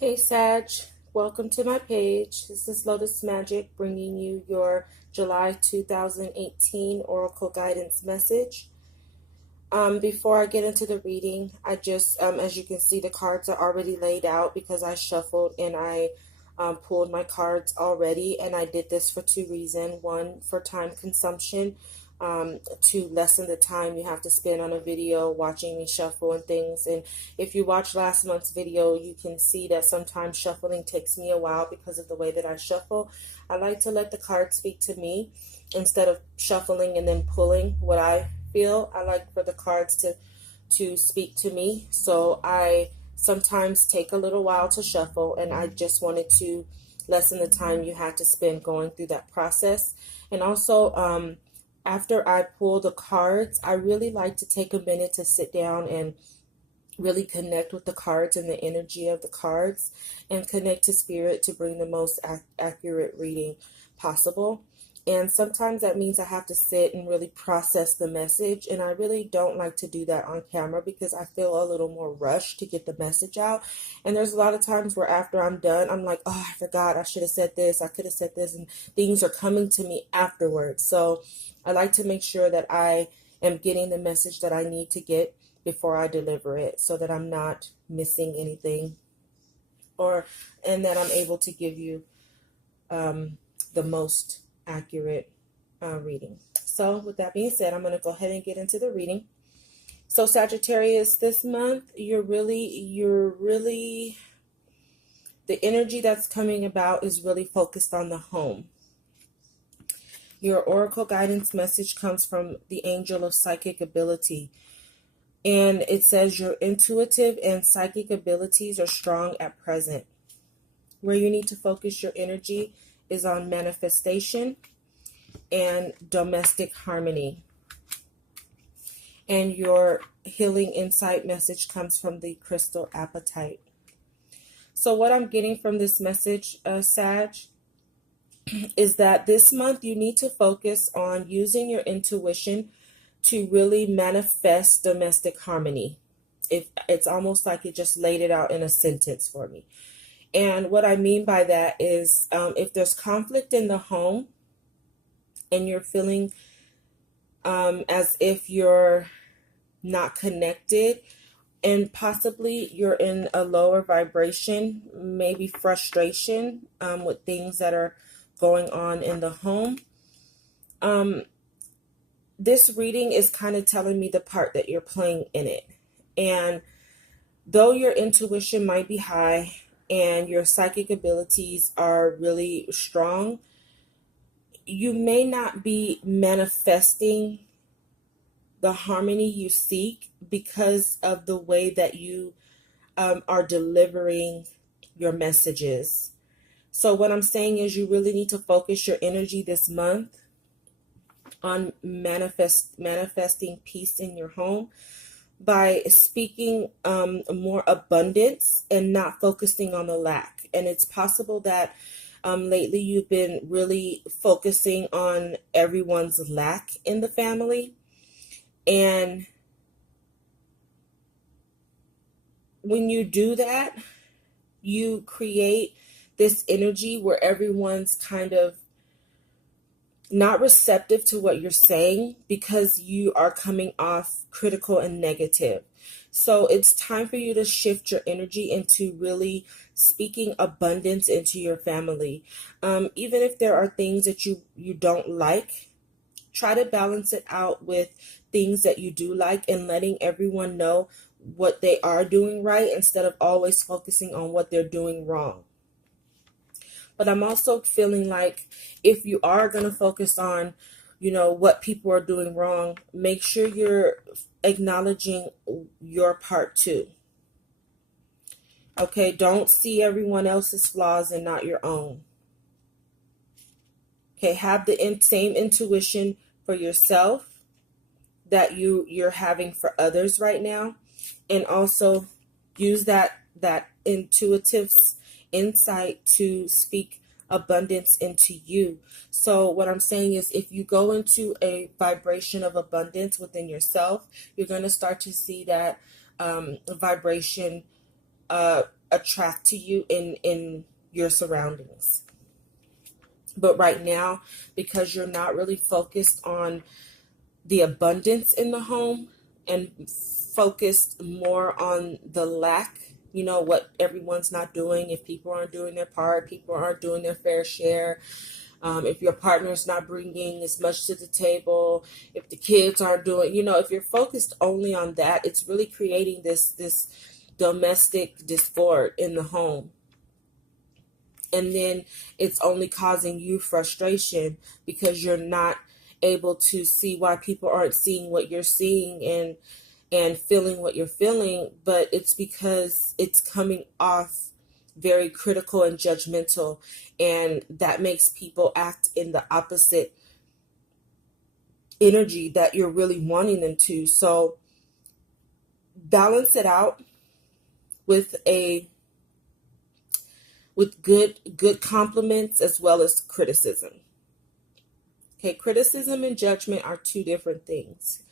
Hey Sag, welcome to my page. This is Lotus Magic bringing you your July 2018 Oracle Guidance message. Before I get into the reading, I just, as you can see, the cards are already laid out because I shuffled and I pulled my cards already. And I did this for two reasons. One, for time consumption, to lessen the time you have to spend on a video watching me shuffle and things. And if you watch last month's video, you can see that sometimes shuffling takes me a while because of the way that I shuffle. I like to let the cards speak to me instead of shuffling and then pulling what I feel. I like for the cards to speak to me. So I sometimes take a little while to shuffle, and I just wanted to lessen the time you had to spend going through that process. And also, after I pull the cards, I really like to take a minute to sit down and really connect with the cards and the energy of the cards and connect to spirit to bring the most accurate reading possible. And sometimes that means I have to sit and really process the message. And I really don't like to do that on camera because I feel a little more rushed to get the message out. And there's a lot of times where after I'm done, I'm like, oh, I forgot. I should have said this. I could have said this. And things are coming to me afterwards. So I like to make sure that I am getting the message that I need to get before I deliver it so that I'm not missing anything and that I'm able to give you the most accurate reading. So with that being said, I'm going to go ahead and get into the reading. So Sagittarius, this month, you're really, the energy that's coming about is really focused on the home. Your oracle guidance message comes from the angel of psychic ability. And it says your intuitive and psychic abilities are strong at present. Where you need to focus your energy is on manifestation and domestic harmony. And your healing insight message comes from the crystal apatite. So what I'm getting from this message, Sag, is that this month you need to focus on using your intuition to really manifest domestic harmony. It's almost like it just laid it out in a sentence for me. And what I mean by that is if there's conflict in the home and you're feeling as if you're not connected and possibly you're in a lower vibration, maybe frustration with things that are going on in the home, this reading is kind of telling me the part that you're playing in it. And though your intuition might be high and your psychic abilities are really strong, you may not be manifesting the harmony you seek because of the way that you are delivering your messages. So what I'm saying is you really need to focus your energy this month on manifesting peace in your home by speaking more abundance and not focusing on the lack. And it's possible that lately you've been really focusing on everyone's lack in the family. And when you do that, you create this energy where everyone's kind of not receptive to what you're saying because you are coming off critical and negative. So it's time for you to shift your energy into really speaking abundance into your family. Even if there are things that you don't like, try to balance it out with things that you do like and letting everyone know what they are doing right instead of always focusing on what they're doing wrong. But I'm also feeling like if you are going to focus on, what people are doing wrong, make sure you're acknowledging your part too. Okay, don't see everyone else's flaws and not your own. Okay, have the same intuition for yourself that you're having for others right now, and also use that intuitive insight to speak abundance into you. So what I'm saying is if you go into a vibration of abundance within yourself, you're going to start to see that vibration attract to you in your surroundings. But right now, because you're not really focused on the abundance in the home and focused more on the lack, what everyone's not doing, if people aren't doing their part, people aren't doing their fair share, if your partner's not bringing as much to the table, if the kids aren't doing, if you're focused only on that, it's really creating this domestic discord in the home. And then it's only causing you frustration because you're not able to see why people aren't seeing what you're seeing and feeling what you're feeling. But it's because it's coming off very critical and judgmental, and that makes people act in the opposite energy that you're really wanting them to. So balance it out with good compliments as well as criticism. Okay, criticism and judgment are two different things.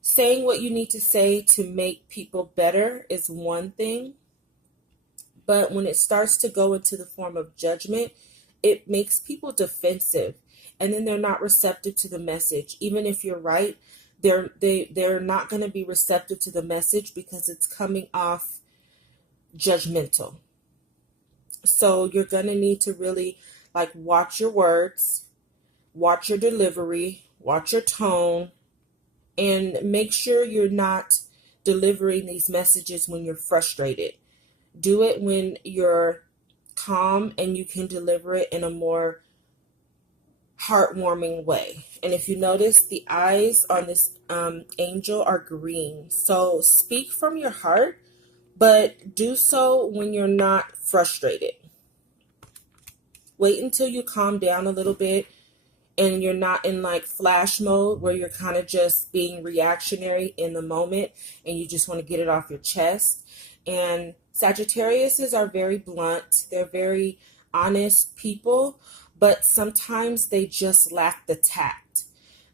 Saying what you need to say to make people better is one thing, but when it starts to go into the form of judgment, it makes people defensive, and then they're not receptive to the message. Even if you're right, they're not going to be receptive to the message because it's coming off judgmental. So you're going to need to really watch your words, watch your delivery, watch your tone, and make sure you're not delivering these messages when you're frustrated. Do it when you're calm and you can deliver it in a more heartwarming way. And if you notice, the eyes on this angel are green. So speak from your heart, but do so when you're not frustrated. Wait until you calm down a little bit and you're not in flash mode where you're kind of just being reactionary in the moment and you just want to get it off your chest. And Sagittariuses are very blunt. They're very honest people, but sometimes they just lack the tact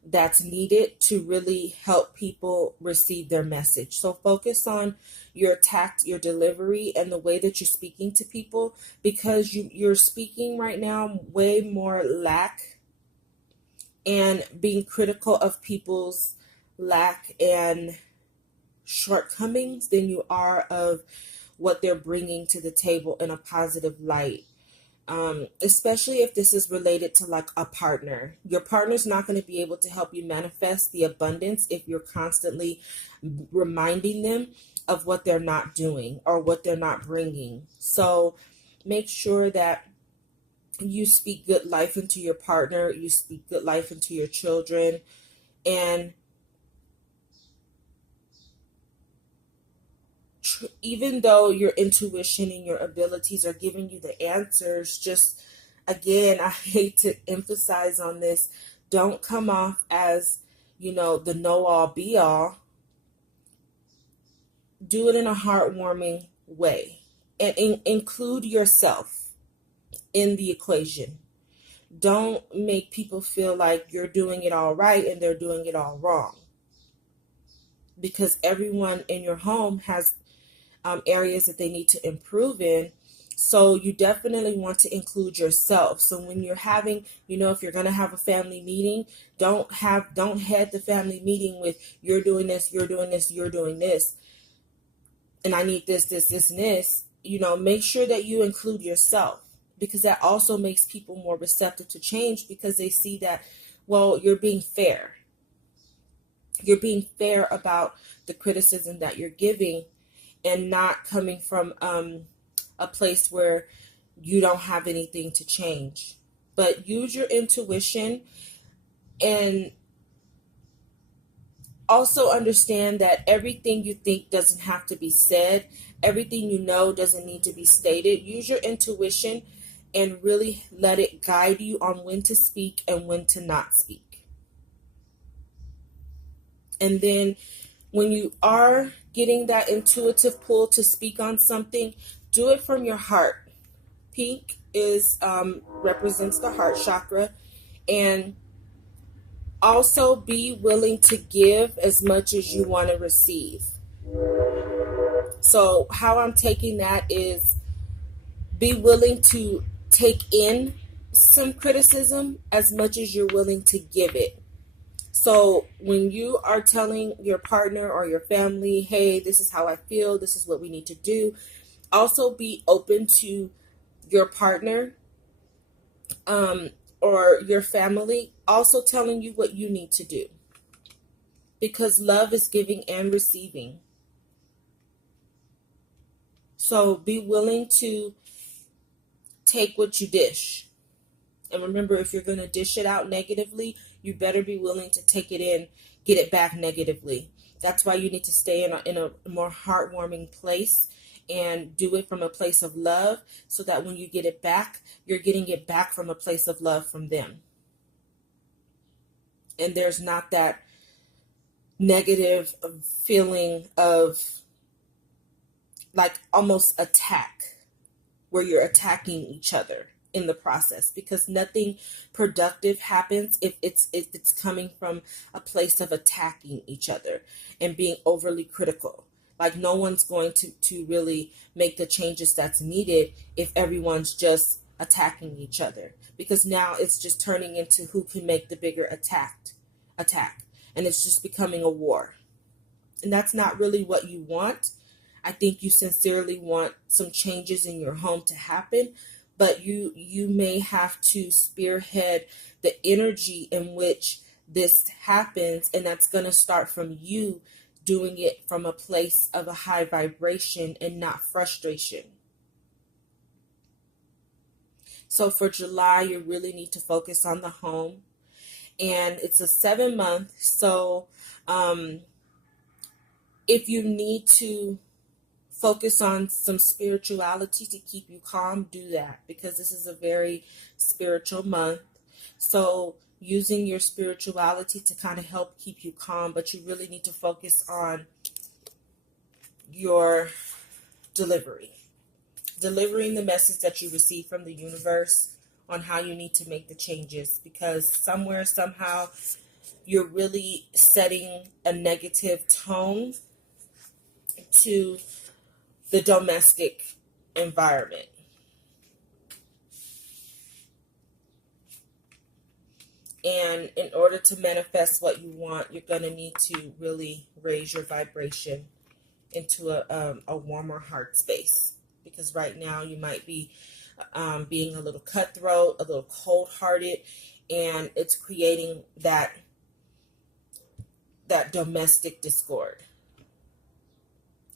that's needed to really help people receive their message. So focus on your tact, your delivery, and the way that you're speaking to people, because you're speaking right now way more lack and being critical of people's lack and shortcomings than you are of what they're bringing to the table in a positive light. Especially if this is related to a partner. Your partner's not going to be able to help you manifest the abundance if you're constantly reminding them of what they're not doing or what they're not bringing. So make sure that you speak good life into your partner, you speak good life into your children, and even though your intuition and your abilities are giving you the answers, just again, I hate to emphasize on this, don't come off as, the know-all be-all. Do it in a heartwarming way and include yourself in the equation. Don't make people feel like you're doing it all right and they're doing it all wrong, because everyone in your home has areas that they need to improve in. So you definitely want to include yourself. So when you're having, if you're going to have a family meeting, don't head the family meeting with you're doing this, you're doing this, you're doing this, and I need this, this, this, and this. Make sure that you include yourself, because that also makes people more receptive to change, because they see that, well, you're being fair. You're being fair about the criticism that you're giving, and not coming from a place where you don't have anything to change. But use your intuition, and also understand that everything you think doesn't have to be said. Everything you know doesn't need to be stated. Use your intuition and really let it guide you on when to speak and when to not speak. And then when you are getting that intuitive pull to speak on something, do it from your heart. Pink represents the heart chakra, and also be willing to give as much as you want to receive. So how I'm taking that is be willing to take in some criticism as much as you're willing to give it. So when you are telling your partner or your family, hey, this is how I feel, this is what we need to do, also be open to your partner or your family also telling you what you need to do. Because love is giving and receiving. So be willing to take what you dish. And remember, if you're going to dish it out negatively, you better be willing to take it in, get it back negatively. That's why you need to stay in a more heartwarming place and do it from a place of love so that when you get it back, you're getting it back from a place of love from them. And there's not that negative feeling of like almost attack where you're attacking each other in the process, because nothing productive happens if it's coming from a place of attacking each other and being overly critical. Like no one's going to really make the changes that's needed if everyone's just attacking each other, because now it's just turning into who can make the bigger attack, and it's just becoming a war. And that's not really what you want. I think you sincerely want some changes in your home to happen, but you may have to spearhead the energy in which this happens, and that's going to start from you doing it from a place of a high vibration and not frustration. So for July, you really need to focus on the home, and it's a 7-month. So if you need to focus on some spirituality to keep you calm, do that, because this is a very spiritual month. So using your spirituality to kind of help keep you calm, but you really need to focus on your delivering the message that you receive from the universe on how you need to make the changes, because somewhere, somehow, you're really setting a negative tone to the domestic environment. And in order to manifest what you want, you're going to need to really raise your vibration into a warmer heart space. Because right now you might be being a little cutthroat, a little cold-hearted, and it's creating that domestic discord.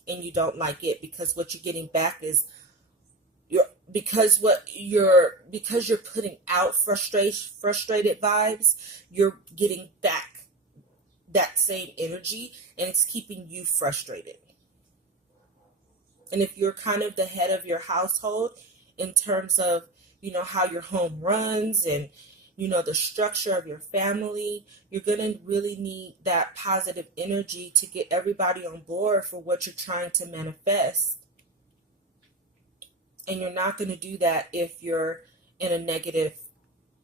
And you don't like it, because what you're getting back is because you're putting out frustrated vibes, you're getting back that same energy, and it's keeping you frustrated. And if you're kind of the head of your household in terms of, how your home runs and, the structure of your family, you're going to really need that positive energy to get everybody on board for what you're trying to manifest. And you're not going to do that if you're in a negative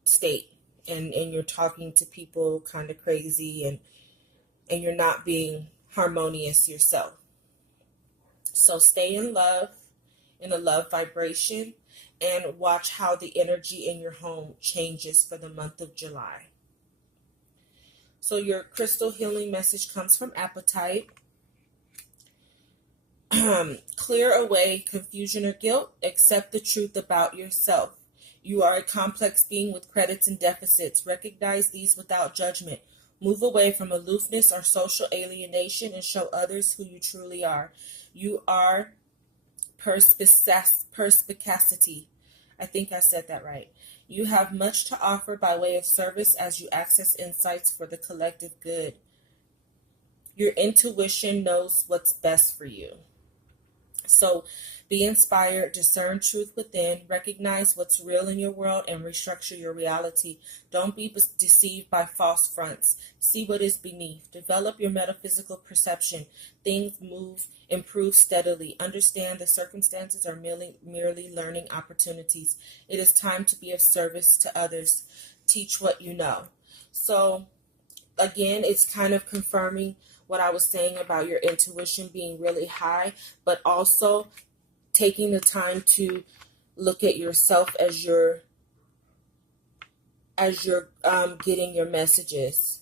state and you're talking to people kind of crazy and you're not being harmonious yourself. So stay in love, in a love vibration, and watch how the energy in your home changes for the month of July. So your crystal healing message comes from Appetite. Clear away confusion or guilt. Accept the truth about yourself. You are a complex being with credits and deficits. Recognize these without judgment. Move away from aloofness or social alienation and show others who you truly are. You are perspicacity. I think I said that right. You have much to offer by way of service as you access insights for the collective good. Your intuition knows what's best for you. So be inspired, discern truth within, recognize what's real in your world, and restructure your reality. Don't be deceived by false fronts. See what is beneath. Develop your metaphysical perception. Things improve steadily. Understand the circumstances are merely learning opportunities. It is time to be of service to others. Teach what you know. So again, it's kind of confirming what I was saying about your intuition being really high, but also taking the time to look at yourself as you're getting your messages.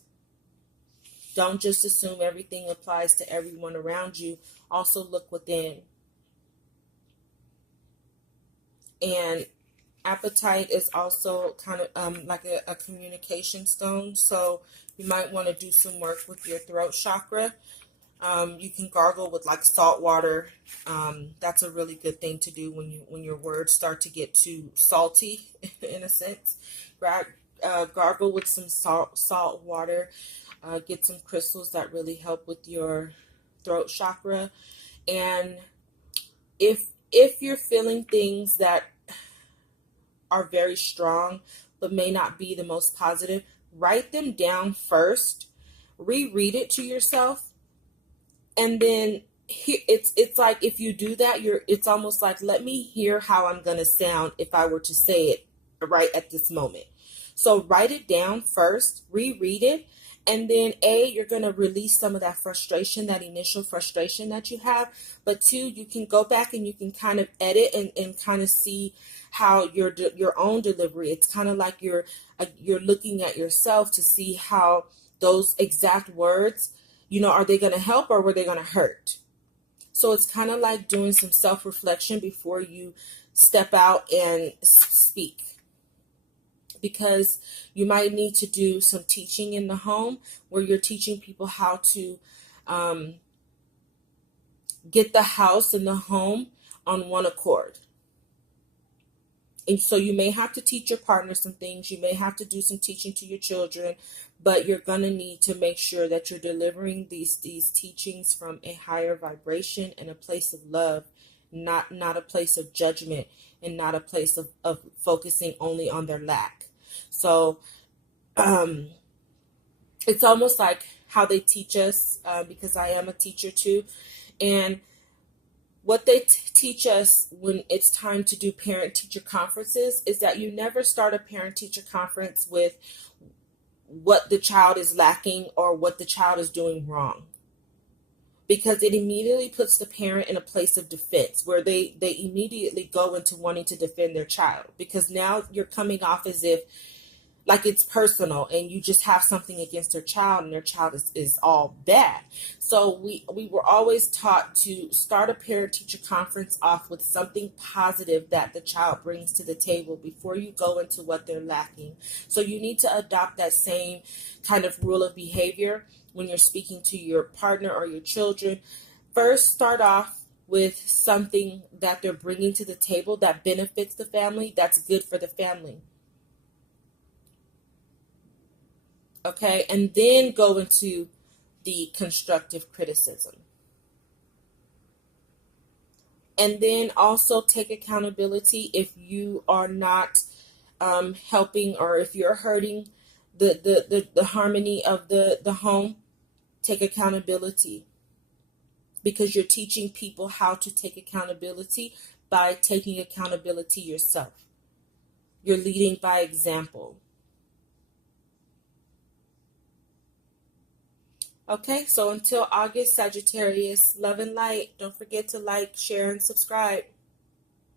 Don't just assume everything applies to everyone around you. Also look within. And appetite is also kind of like a communication stone. So you might want to do some work with your throat chakra. You can gargle with like salt water. That's a really good thing to do when your words start to get too salty, in a sense. Gargle with some salt water. Get some crystals that really help with your throat chakra. And if you're feeling things that are very strong but may not be the most positive, write them down first, reread it to yourself, and then it's like if you do that, it's almost like, let me hear how I'm going to sound if I were to say it right at this moment. So write it down first, reread it, and then you're going to release some of that frustration, that initial frustration that you have. But two, you can go back and you can kind of edit and kind of see how your own delivery. It's kind of like you're looking at yourself to see how those exact words, are they going to help or were they going to hurt? So it's kind of like doing some self-reflection before you step out and speak. Because you might need to do some teaching in the home where you're teaching people how to get the house and the home on one accord. And so you may have to teach your partner some things. You may have to do some teaching to your children, but you're going to need to make sure that you're delivering these teachings from a higher vibration and a place of love, not a place of judgment, and not a place of focusing only on their lack. So it's almost like how they teach us, because I am a teacher too. And what they teach us when it's time to do parent-teacher conferences is that you never start a parent-teacher conference with what the child is lacking or what the child is doing wrong. Because it immediately puts the parent in a place of defense where they immediately go into wanting to defend their child. Because now you're coming off as if like it's personal and you just have something against their child and their child is all bad. So we were always taught to start a parent-teacher conference off with something positive that the child brings to the table before you go into what they're lacking. So you need to adopt that same kind of rule of behavior when you're speaking to your partner or your children. First, start off with something that they're bringing to the table that benefits the family, that's good for the family. Okay, and then go into the constructive criticism. And then also take accountability if you are not helping, or if you're hurting the harmony of the home. Take accountability, because you're teaching people how to take accountability by taking accountability yourself. You're leading by example. Okay, so until August, Sagittarius, love and light. Don't forget to like, share, and subscribe.